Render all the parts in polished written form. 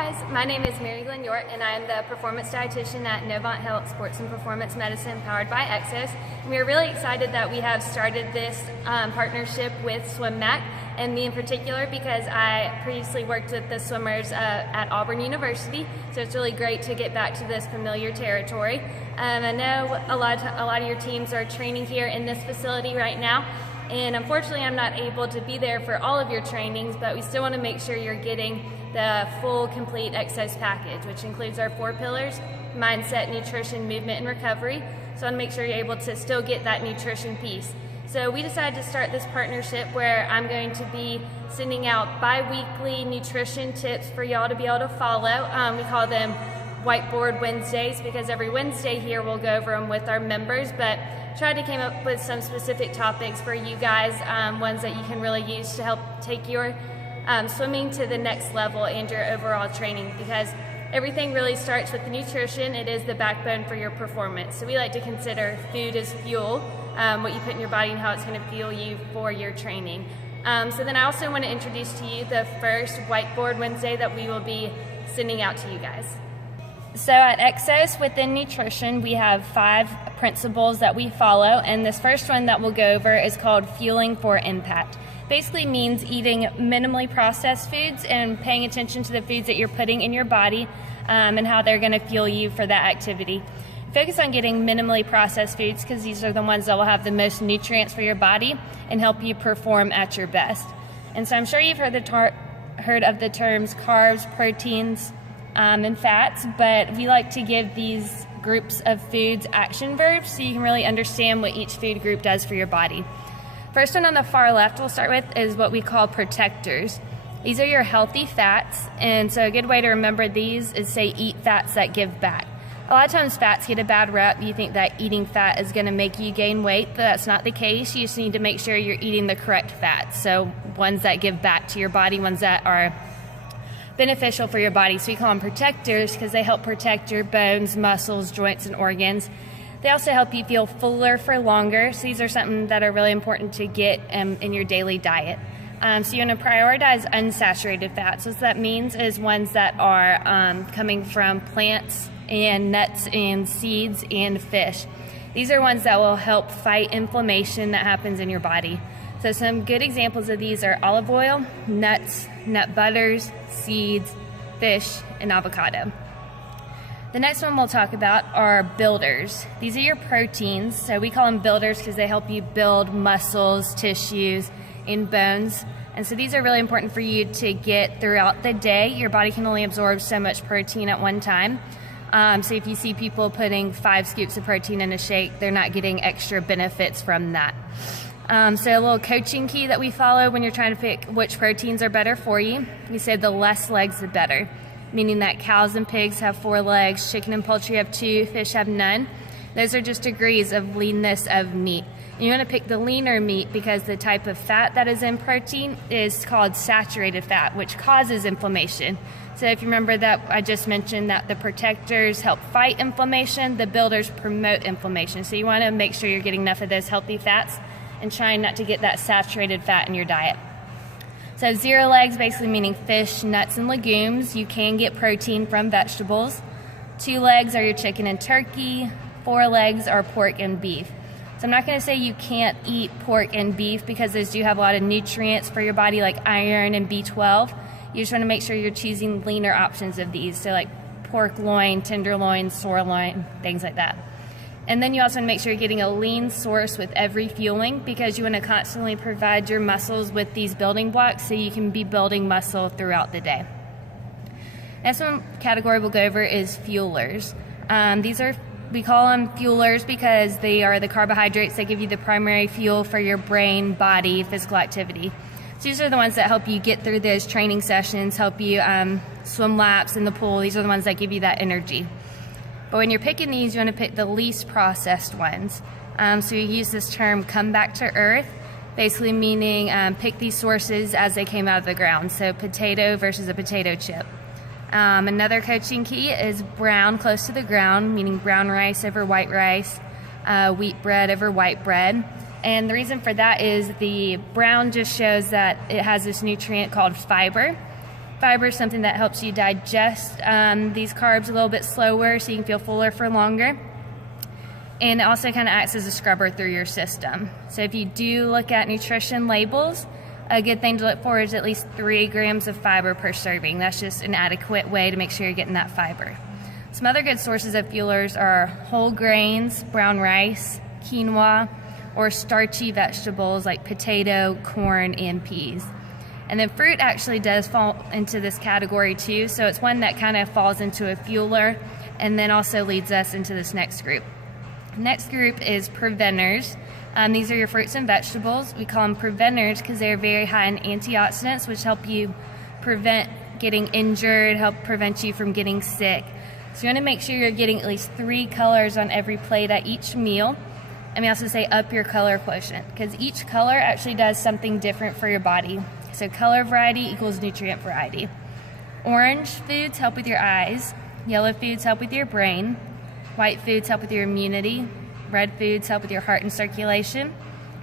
Hi guys, my name is Mary Glenn Yort and I am the performance dietitian at Novant Health Sports and Performance Medicine powered by EXOS. And we are really excited that we have started this partnership with SwimMAC, and me in particular because I previously worked with the swimmers at Auburn University, so it's really great to get back to this familiar territory. I know a lot of your teams are training here in this facility right now, and unfortunately I'm not able to be there for all of your trainings, but we still want to make sure you're getting the full complete EXOS package, which includes our 4 pillars: mindset, nutrition, movement, and recovery. So I want to make sure you're able to still get that nutrition piece. So we decided to start this partnership where I'm going to be sending out bi-weekly nutrition tips for y'all to be able to follow. We call them Whiteboard Wednesdays because every Wednesday here we'll go over them with our members, but try to come up with some specific topics for you guys, ones that you can really use to help take your swimming to the next level and your overall training, because everything really starts with the nutrition. It is the backbone for your performance. So we like to consider food as fuel, what you put in your body and how it's going to fuel you for your training. So then I also want to introduce to you the first Whiteboard Wednesday that we will be sending out to you guys. So at EXOS within nutrition, we have 5 principles that we follow, and this first one that we'll go over is called Fueling for Impact. Basically means eating minimally processed foods and paying attention to the foods that you're putting in your body and how they're going to fuel you for that activity. Focus on getting minimally processed foods because these are the ones that will have the most nutrients for your body and help you perform at your best. And so I'm sure you've heard of the terms carbs, proteins, and fats, but we like to give these groups of foods action verbs so you can really understand what each food group does for your body. First one on the far left we'll start with is what we call protectors. These are your healthy fats, and so a good way to remember these is say eat fats that give back. A lot of times fats get a bad rep. You think that eating fat is going to make you gain weight, but that's not the case. You just need to make sure you're eating the correct fats, so ones that give back to your body, ones that are beneficial for your body. So we call them protectors because they help protect your bones, muscles, joints, and organs. They also help you feel fuller for longer. So these are something that are really important to get in your daily diet. So you want to prioritize unsaturated fats. What that means is ones that are coming from plants and nuts and seeds and fish. These are ones that will help fight inflammation that happens in your body. So some good examples of these are olive oil, nuts, nut butters, seeds, fish, and avocado. The next one we'll talk about are builders. These are your proteins. So we call them builders because they help you build muscles, tissues, and bones. And so these are really important for you to get throughout the day. Your body can only absorb so much protein at one time. So if you see people putting 5 scoops of protein in a shake, they're not getting extra benefits from that. So a little coaching key that we follow when you're trying to pick which proteins are better for you. We say the less legs, the better. Meaning that cows and pigs have 4 legs, chicken and poultry have 2, fish have none. Those are just degrees of leanness of meat. And you want to pick the leaner meat because the type of fat that is in protein is called saturated fat, which causes inflammation. So if you remember that I just mentioned that the protectors help fight inflammation, the builders promote inflammation. So you want to make sure you're getting enough of those healthy fats and trying not to get that saturated fat in your diet. So 0 legs basically meaning fish, nuts, and legumes. You can get protein from vegetables. 2 legs are your chicken and turkey. 4 legs are pork and beef. So I'm not going to say you can't eat pork and beef because those do have a lot of nutrients for your body like iron and B12. You just want to make sure you're choosing leaner options of these. So like pork loin, tenderloin, sirloin, things like that. And then you also want to make sure you're getting a lean source with every fueling because you want to constantly provide your muscles with these building blocks so you can be building muscle throughout the day. Next one category we'll go over is fuelers. We call them fuelers because they are the carbohydrates that give you the primary fuel for your brain, body, physical activity. So these are the ones that help you get through those training sessions, help you swim laps in the pool. These are the ones that give you that energy. But when you're picking these, you want to pick the least processed ones. So you use this term, come back to earth, basically meaning pick these sources as they came out of the ground. So potato versus a potato chip. Another coaching key is brown, close to the ground, meaning brown rice over white rice, wheat bread over white bread. And the reason for that is the brown just shows that it has this nutrient called fiber. fiber, something that helps you digest these carbs a little bit slower so you can feel fuller for longer. And it also kind of acts as a scrubber through your system. So if you do look at nutrition labels, a good thing to look for is at least 3 grams of fiber per serving. That's just an adequate way to make sure you're getting that fiber. Some other good sources of fuelers are whole grains, brown rice, quinoa, or starchy vegetables like potato, corn, and peas. And then fruit actually does fall into this category too, so it's one that kind of falls into a fueler and then also leads us into this next group. Next group is preventers. These are your fruits and vegetables. We call them preventers because they're very high in antioxidants, which help you prevent getting injured, help prevent you from getting sick. So you want to make sure you're getting at least 3 colors on every plate at each meal. And we also say up your color quotient because each color actually does something different for your body. So color variety equals nutrient variety. Orange foods help with your eyes. Yellow foods help with your brain. White foods help with your immunity. Red foods help with your heart and circulation.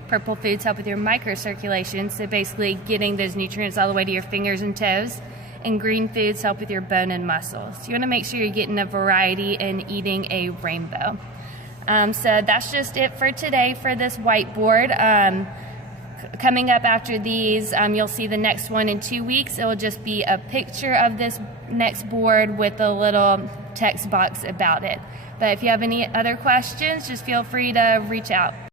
Purple foods help with your microcirculation, so basically getting those nutrients all the way to your fingers and toes. And green foods help with your bone and muscles. So you want to make sure you're getting a variety and eating a rainbow. So that's just it for today for this whiteboard. Coming up after these, you'll see the next one in 2 weeks. It will just be a picture of this next board with a little text box about it. But if you have any other questions, just feel free to reach out.